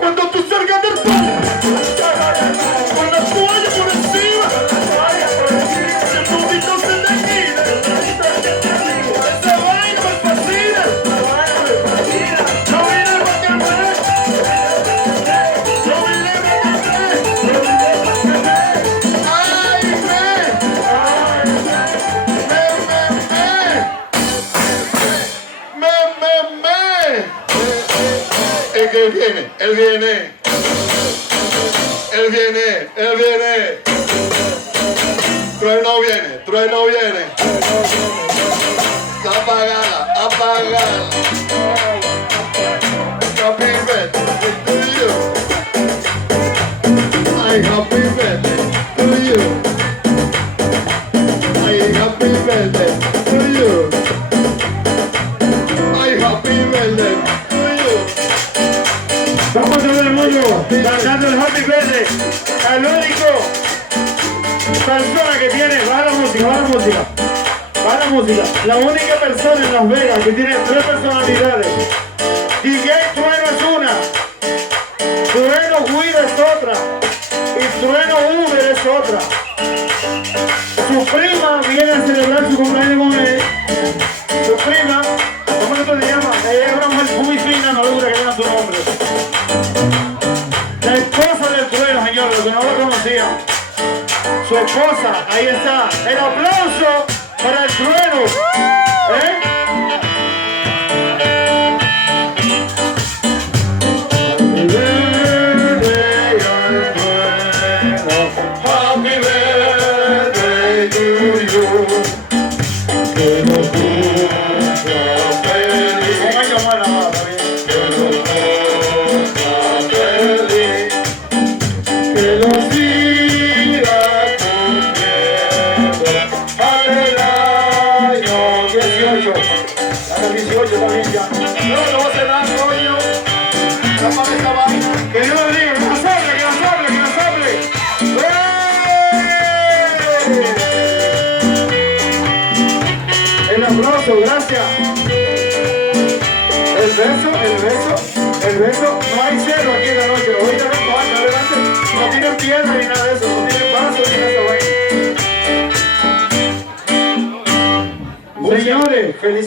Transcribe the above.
Cuando tú salgas del baño, con la toalla por encima, si el nudito se te quita, esa vaina me fascina. Yo vine pa' que me, yo vine pa' que me, ay, el que viene, él viene. Trueno viene. Apagada. Happy birthday to you. Ay, happy birthday to you. Ay, happy birthday to you. Ay, happy birthday to you. Vamos a todo el mundo cantando el Happy Birthday al único persona que tiene, baja la música, la única persona en Las Vegas que tiene 3 personalidades. DJ Trueno es una, Trueno Guida es otra y Trueno Uber es otra. Su prima viene a celebrar su cumpleaños con él. Su prima, ¿cómo que te llama? Ella es una mujer muy fina, no le gusta que digan su nombre. La esposa del Trueno, señores, los que no lo conocían. Su esposa, ahí está. El aplauso para el Trueno. Happy birthday to you. Que lo cumpla feliz. Que lo cumpla feliz. Que lo siga cumpliendo hasta el año 18. Hasta el 18 también ya. No lo va a cenar, coño. Tapa esta vaina. Que Dios lo diga, que nos hable. El aplauso, gracias. El beso. No hay cero aquí en la noche. Ahorita adelante. No tienen piedra ni nada de eso. No tienen vaso ni nada de eso. Señores, felicidades.